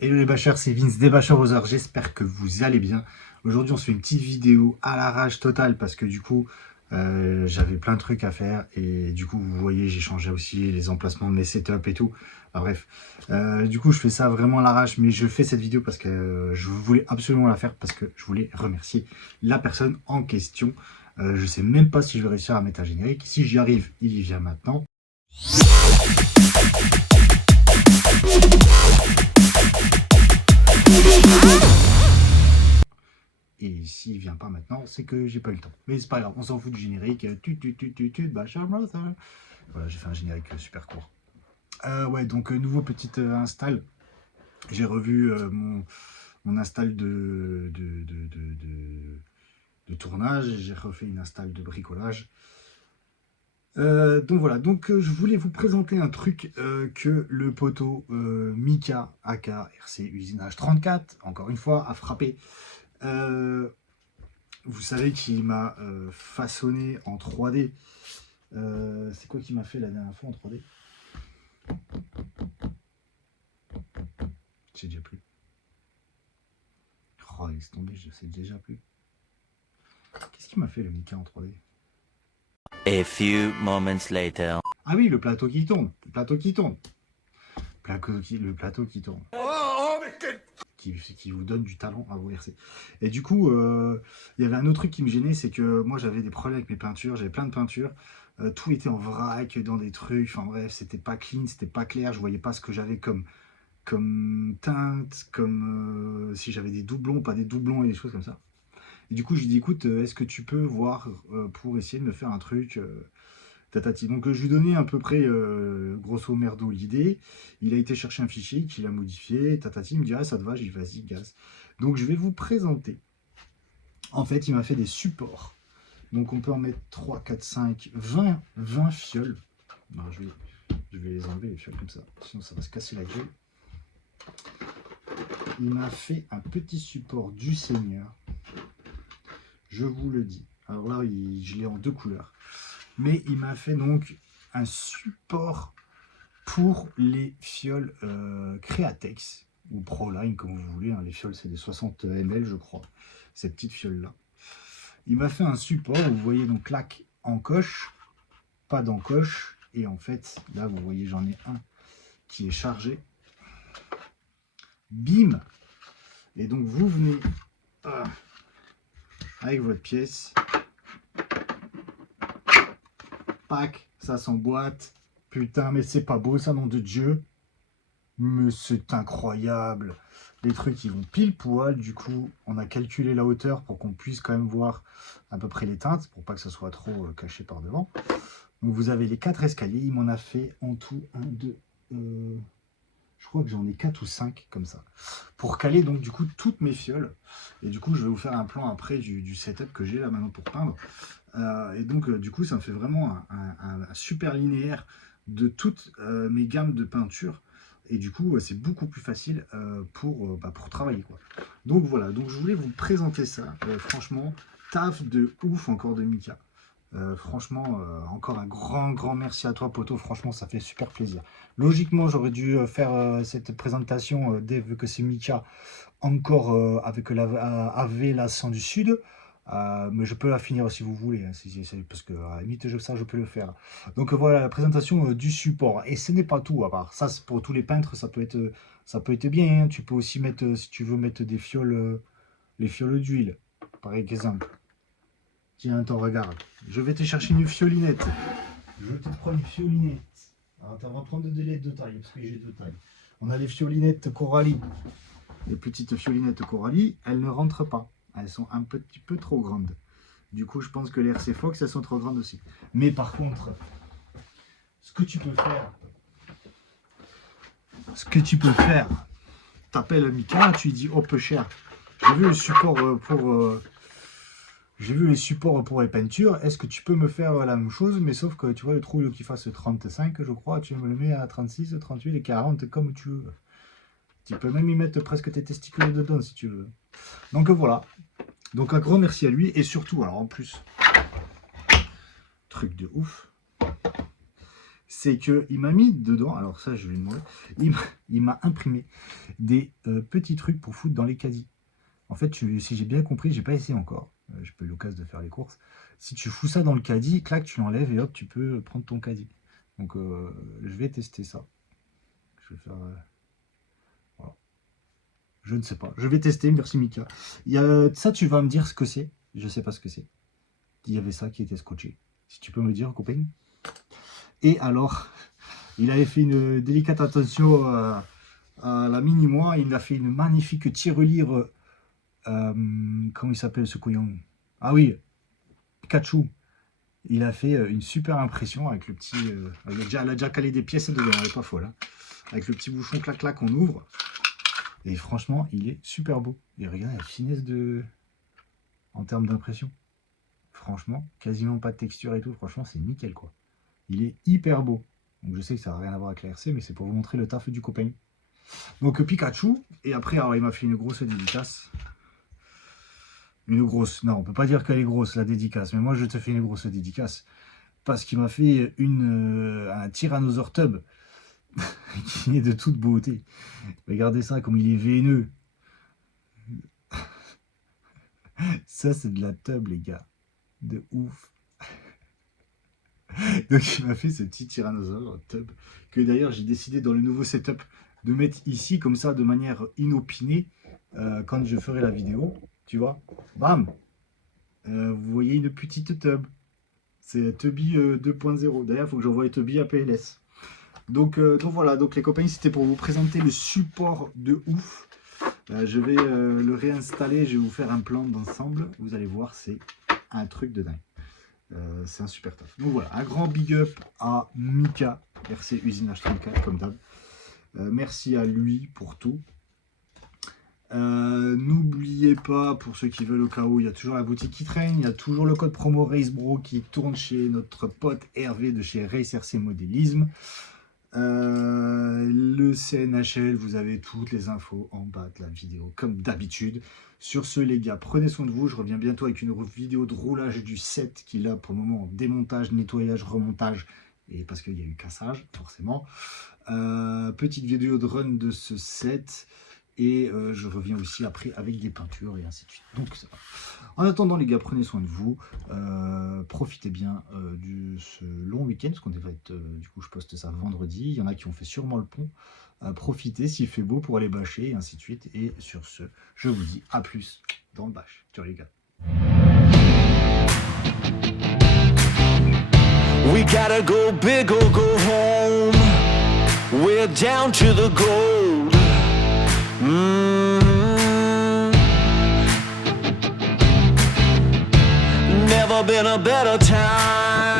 Hello les bâcheurs, c'est Vince des Bâcheurs aux heures, j'espère que vous allez bien. Aujourd'hui on se fait une petite vidéo à l'arrache totale parce que du coup j'avais plein de trucs à faire et du coup vous voyez j'ai changé aussi les emplacements de mes setups et tout. Enfin, bref, du coup je fais ça vraiment à l'arrache, mais je fais cette vidéo parce que je voulais absolument la faire parce que je voulais remercier la personne en question. Je sais même pas si je vais réussir à mettre un générique, si j'y arrive il y vient maintenant. Et s'il vient pas maintenant, c'est que j'ai pas eu le temps. Mais c'est pas grave, on s'en fout du générique. Voilà, j'ai fait un générique super court. Ouais, donc nouveau petit install. J'ai revu mon install de tournage. J'ai refait une install de bricolage. Donc voilà, donc je voulais vous présenter un truc que le poteau Mika, aka RC Usinage 34, encore une fois, a frappé. Vous savez qu'il m'a façonné en 3D. C'est quoi qu'il m'a fait la dernière fois en 3D? Je sais déjà plus. Oh, laisse tomber, je sais déjà plus. Qu'est-ce qu'il m'a fait le Mika en 3D? A few moments later. Ah oui, le plateau qui tourne. Le plateau qui tourne. Le plateau qui tourne. Qui vous donne du talent à vous RC. Et du coup, il y avait un autre truc qui me gênait, c'est que moi j'avais des problèmes avec mes peintures, j'avais plein de peintures, tout était en vrac, dans des trucs, enfin bref, c'était pas clean, c'était pas clair, je voyais pas ce que j'avais comme teinte, comme si j'avais des doublons, pas des doublons et des choses comme ça. Et du coup, je lui dis, écoute, est-ce que tu peux voir pour essayer de me faire un truc tatati. Donc je lui donnais à peu près grosso merdo l'idée. Il a été chercher un fichier qu'il a modifié, tatati, il me dit ah ça te va, j'ai dit vas-y gaz. Donc je vais vous présenter. En fait, il m'a fait des supports. Donc on peut en mettre 3, 4, 5, 20 fioles. Non, je vais les enlever les fioles comme ça, sinon ça va se casser la gueule. Il m'a fait un petit support du Seigneur. Je vous le dis. Alors là, je l'ai en 2 couleurs. Mais il m'a fait donc un support pour les fioles Createx ou Proline comme vous voulez, hein. Les fioles c'est des 60 ml je crois, ces petites fioles là. Il m'a fait un support, vous voyez donc lac encoche, pas d'encoche, et en fait là vous voyez j'en ai un qui est chargé. Bim. Et donc vous venez avec votre pièce, pack, ça s'emboîte. Putain mais c'est pas beau ça, nom de Dieu. Mais c'est incroyable. Les trucs ils vont pile poil. Du coup on a calculé la hauteur pour qu'on puisse quand même voir à peu près les teintes, pour pas que ça soit trop caché par devant. Donc vous avez les 4 escaliers. Il m'en a fait en tout 1, 2, je crois que j'en ai 4 ou 5 comme ça, pour caler donc du coup toutes mes fioles. Et du coup je vais vous faire un plan après du setup que j'ai là maintenant pour peindre. Et donc du coup ça me fait vraiment un super linéaire de toutes mes gammes de peinture. Et du coup, c'est beaucoup plus facile pour travailler, quoi. Donc voilà, donc je voulais vous présenter ça. Franchement, taf de ouf encore de Mika. Franchement, encore un grand merci à toi, poto. Franchement, ça fait super plaisir. Logiquement, j'aurais dû faire cette présentation vu que c'est Mika, encore avec la AV l'accent du Sud. Mais je peux la finir si vous voulez, hein, parce que à la limite ça je peux le faire. Donc voilà la présentation du support. Et ce n'est pas tout, à part ça, pour tous les peintres ça peut être bien, hein. Tu peux aussi mettre, si tu veux mettre des fioles, les fioles d'huile par exemple. Tiens, attends, regarde, je vais te chercher une fiolinette. Je te prends une fiolinette. Alors attends, on va prendre des de taille, parce que j'ai 2 tailles. On a les fiolinettes Coralie. Les petites fiolinettes Coralie, elles ne rentrent pas. Elles sont un petit peu trop grandes. Du coup, je pense que les RC Fox, elles sont trop grandes aussi. Mais par contre, ce que tu peux faire, t'appelles Mika, tu lui dis, oh peu cher, j'ai vu le support pour les peintures, est-ce que tu peux me faire la même chose, mais sauf que tu vois le trou qui fasse 35, je crois, tu me le mets à 36, 38 et 40 comme tu veux. Tu peux même y mettre presque tes testicules dedans si tu veux. Donc voilà. Donc un grand merci à lui. Et surtout, alors en plus, truc de ouf, c'est qu'il m'a mis dedans, alors ça je vais le montrer, il m'a imprimé des petits trucs pour foutre dans les caddies. En fait, si j'ai bien compris, j'ai pas essayé encore, j'ai pas eu l'occasion de faire les courses. Si tu fous ça dans le caddie, clac, tu l'enlèves et hop, tu peux prendre ton caddie. Donc je vais tester ça. Je vais faire... voilà. Je ne sais pas. Je vais tester, merci Mika. Ça, tu vas me dire ce que c'est. Je sais pas ce que c'est. Il y avait ça qui était scotché. Si tu peux me dire, copain. Et alors, il avait fait une délicate attention à la mini-moi. Il a fait une magnifique tirelire. Comment il s'appelle ce couillon? Ah oui, Pikachu. Il a fait une super impression avec le petit... elle a déjà calé des pièces dedans, elle est pas folle. Hein. Avec le petit bouchon clac-clac, on ouvre. Et franchement, il est super beau. Et regarde la finesse en termes d'impression. Franchement, quasiment pas de texture et tout. Franchement, c'est nickel, quoi. Il est hyper beau. Donc je sais que ça n'a rien à voir avec la RC, mais c'est pour vous montrer le taf du copain. Donc Pikachu. Et après, alors, il m'a fait une grosse dédicace. Une grosse, non, on peut pas dire qu'elle est grosse la dédicace, mais moi je te fais une grosse dédicace parce qu'il m'a fait un Tyrannosaure Tub qui est de toute beauté. Regardez ça, comme il est veineux. Ça c'est de la tub, les gars, de ouf. Donc il m'a fait ce petit Tyrannosaure Tub que d'ailleurs j'ai décidé dans le nouveau setup de mettre ici comme ça de manière inopinée quand je ferai la vidéo. Tu vois, bam, vous voyez une petite tub. C'est Tubby 2.0. D'ailleurs, il faut que j'envoie Tubby à PLS. Donc voilà, donc les copains, c'était pour vous présenter le support de ouf. Je vais le réinstaller, je vais vous faire un plan d'ensemble. Vous allez voir, c'est un truc de dingue. C'est un super taf. Donc voilà, un grand big up à Mika, RC Usine H34, comme d'hab. Merci à lui pour tout. N'oubliez pas, pour ceux qui veulent au cas où, il y a toujours la boutique qui traîne, il y a toujours le code promo RaceBro qui tourne chez notre pote Hervé de chez Race RC Modélisme. Le CNHL, vous avez toutes les infos en bas de la vidéo, comme d'habitude. Sur ce, les gars, prenez soin de vous. Je reviens bientôt avec une vidéo de roulage du set qui est là pour le moment en démontage, nettoyage, remontage, et parce qu'il y a eu cassage, forcément. Petite vidéo de run de ce set. Et je reviens aussi après avec des peintures et ainsi de suite. Donc ça va. En attendant les gars, prenez soin de vous. Profitez bien de ce long week-end. Parce qu'on devrait être, du coup je poste ça vendredi. Il y en a qui ont fait sûrement le pont. Profitez s'il fait beau pour aller bâcher et ainsi de suite. Et sur ce, je vous dis à plus dans le bâche. Ciao les gars. We gotta go big or go home. We're down to the gold. Never been a better time.